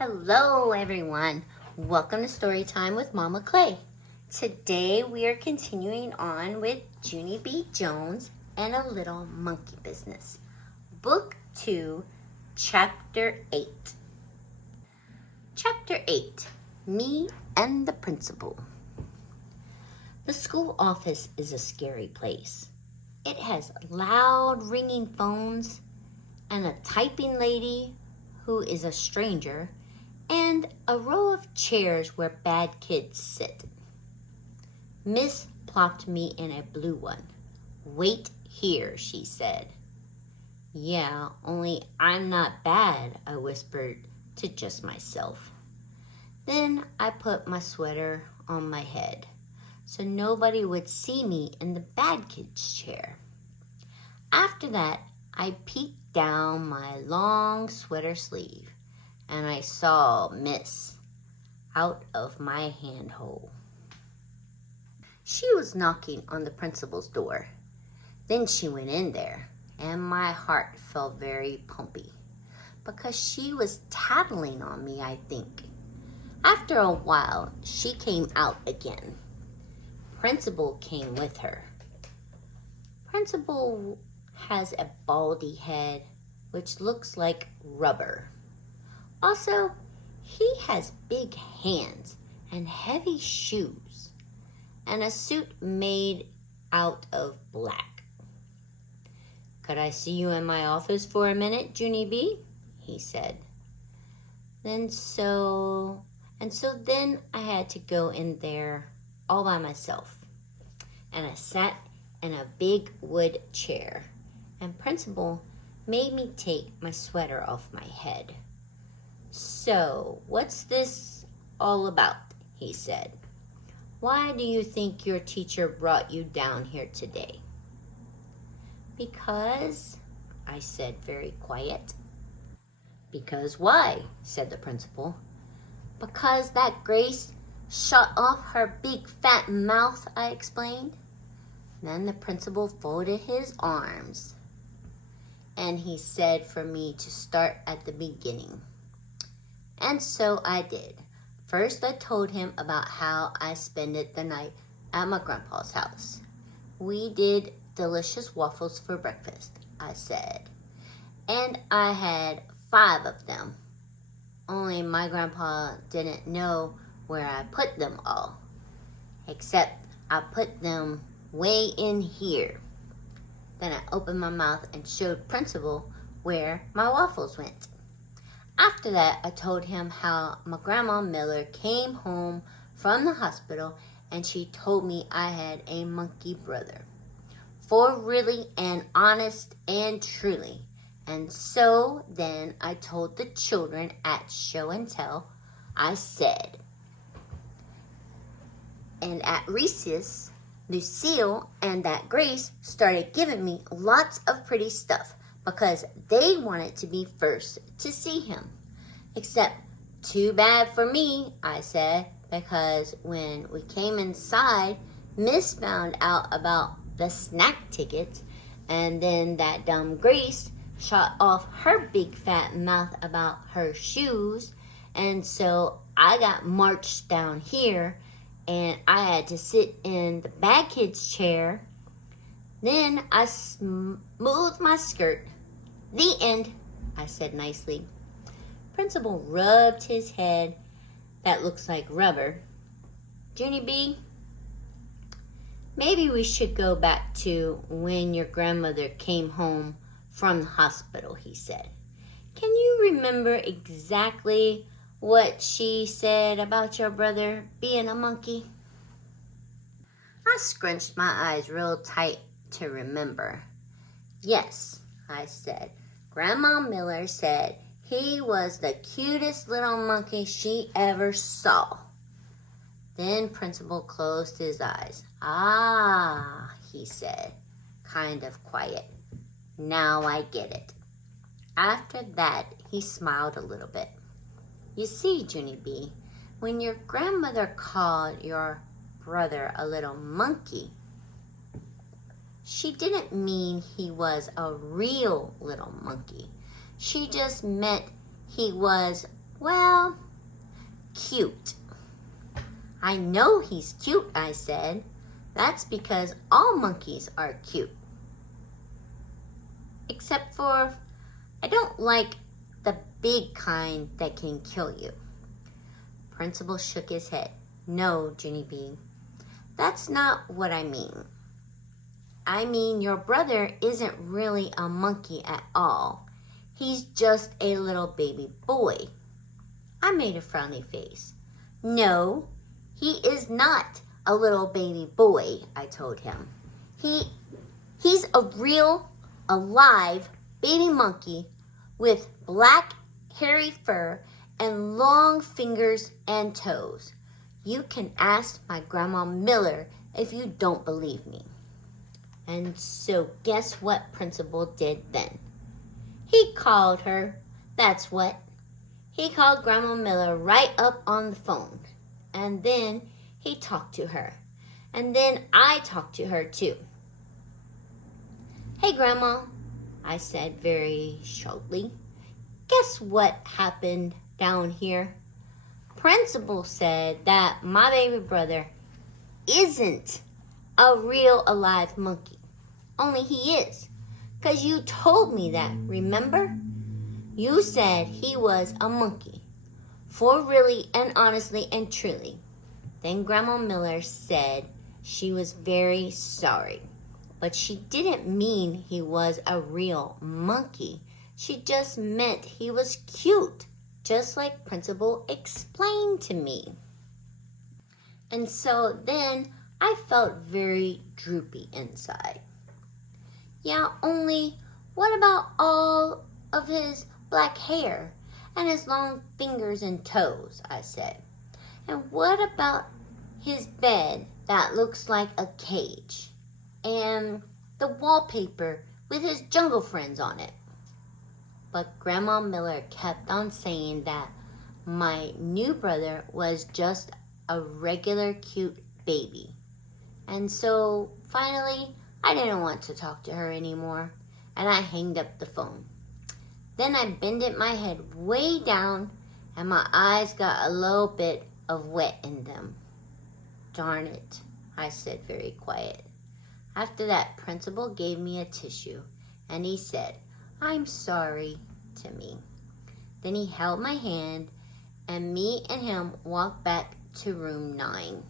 Hello everyone, welcome to Story Time with Mama Clay. Today we are continuing on with Junie B. Jones and a Little Monkey Business. Book 2, Chapter 8. Chapter 8, Me and the Principal. The school office is a scary place. It has loud ringing phones and a typing lady who is a stranger and a row of chairs where bad kids sit. Miss plopped me in a blue one. Wait here, she said. Yeah, only I'm not bad, I whispered to just myself. Then I put my sweater on my head so nobody would see me in the bad kid's chair. After that, I peeked down my long sweater sleeve and I saw Miss out of my handhole. She was knocking on the principal's door. Then she went in there, and my heart felt very pumpy because she was tattling on me, I think. After a while, she came out again. Principal came with her. Principal has a baldy head, which looks like rubber. Also, he has big hands and heavy shoes and a suit made out of black. Could I see you in my office for a minute, Junie B? He said. Then I had to go in there all by myself. And I sat in a big wood chair, and Principal made me take my sweater off my head. So, what's this all about? He said. Why do you think your teacher brought you down here today? Because, I said very quiet. Because why? Said the principal. Because that Grace shot off her big fat mouth, I explained. Then the principal folded his arms and he said for me to start at the beginning. And so I did. First, I told him about how I spent the night at my grandpa's house. We did delicious waffles for breakfast, I said. And I had 5 of them. Only my grandpa didn't know where I put them all. Except I put them way in here. Then I opened my mouth and showed Principal where my waffles went. After that, I told him how my grandma Miller came home from the hospital and she told me I had a monkey brother. For really and honest and truly. And so then I told the children at show and tell, I said. And at recess, Lucille and that Grace started giving me lots of pretty stuff because they wanted to be first to see him. Except, too bad for me, I said, because when we came inside, Miss found out about the snack tickets, and then that dumb Grace shot off her big fat mouth about her shoes, and so I got marched down here, and I had to sit in the bad kid's chair. Then I smoothed my skirt. The end, I said nicely. Principal rubbed his head. That looks like rubber. Junie B, maybe we should go back to when your grandmother came home from the hospital, he said. Can you remember exactly what she said about your brother being a monkey? I scrunched my eyes real tight to remember. Yes, I said. Grandma Miller said he was the cutest little monkey she ever saw. Then Principal closed his eyes. Ah, he said, kind of quiet. Now I get it. After that, he smiled a little bit. You see, Junie B, when your grandmother called your brother a little monkey, she didn't mean he was a real little monkey. She just meant he was Well, cute. I know he's cute, I said. That's because all monkeys are cute. Except for, I don't like the big kind that can kill you. Principal shook his head. No, Junie B. That's not what I mean. I mean, your brother isn't really a monkey at all. He's just a little baby boy. I made a frowny face. No, he is not a little baby boy, I told him. He's a real, alive baby monkey with black, hairy fur and long fingers and toes. You can ask my Grandma Miller if you don't believe me. And so guess what Principal did then? He called her. That's what. He called Grandma Miller right up on the phone. And then he talked to her. And then I talked to her too. Hey, Grandma, I said very shortly. Guess what happened down here? Principal said that my baby brother isn't a real alive monkey. Only he is. 'Cause you told me that, remember? You said he was a monkey. For really and honestly and truly. Then Grandma Miller said she was very sorry. But she didn't mean he was a real monkey. She just meant he was cute, just like Principal explained to me. And so then I felt very droopy inside. Yeah, only what about all of his black hair and his long fingers and toes, I said. And what about his bed that looks like a cage? And the wallpaper with his jungle friends on it? But Grandma Miller kept on saying that my new brother was just a regular cute baby. And so finally, I didn't want to talk to her anymore, and I hanged up the phone. Then I bended my head way down, and my eyes got a little bit of wet in them. Darn it, I said very quiet. After that, Principal gave me a tissue, and he said, I'm sorry, to me. Then he held my hand, and me and him walked back to room 9.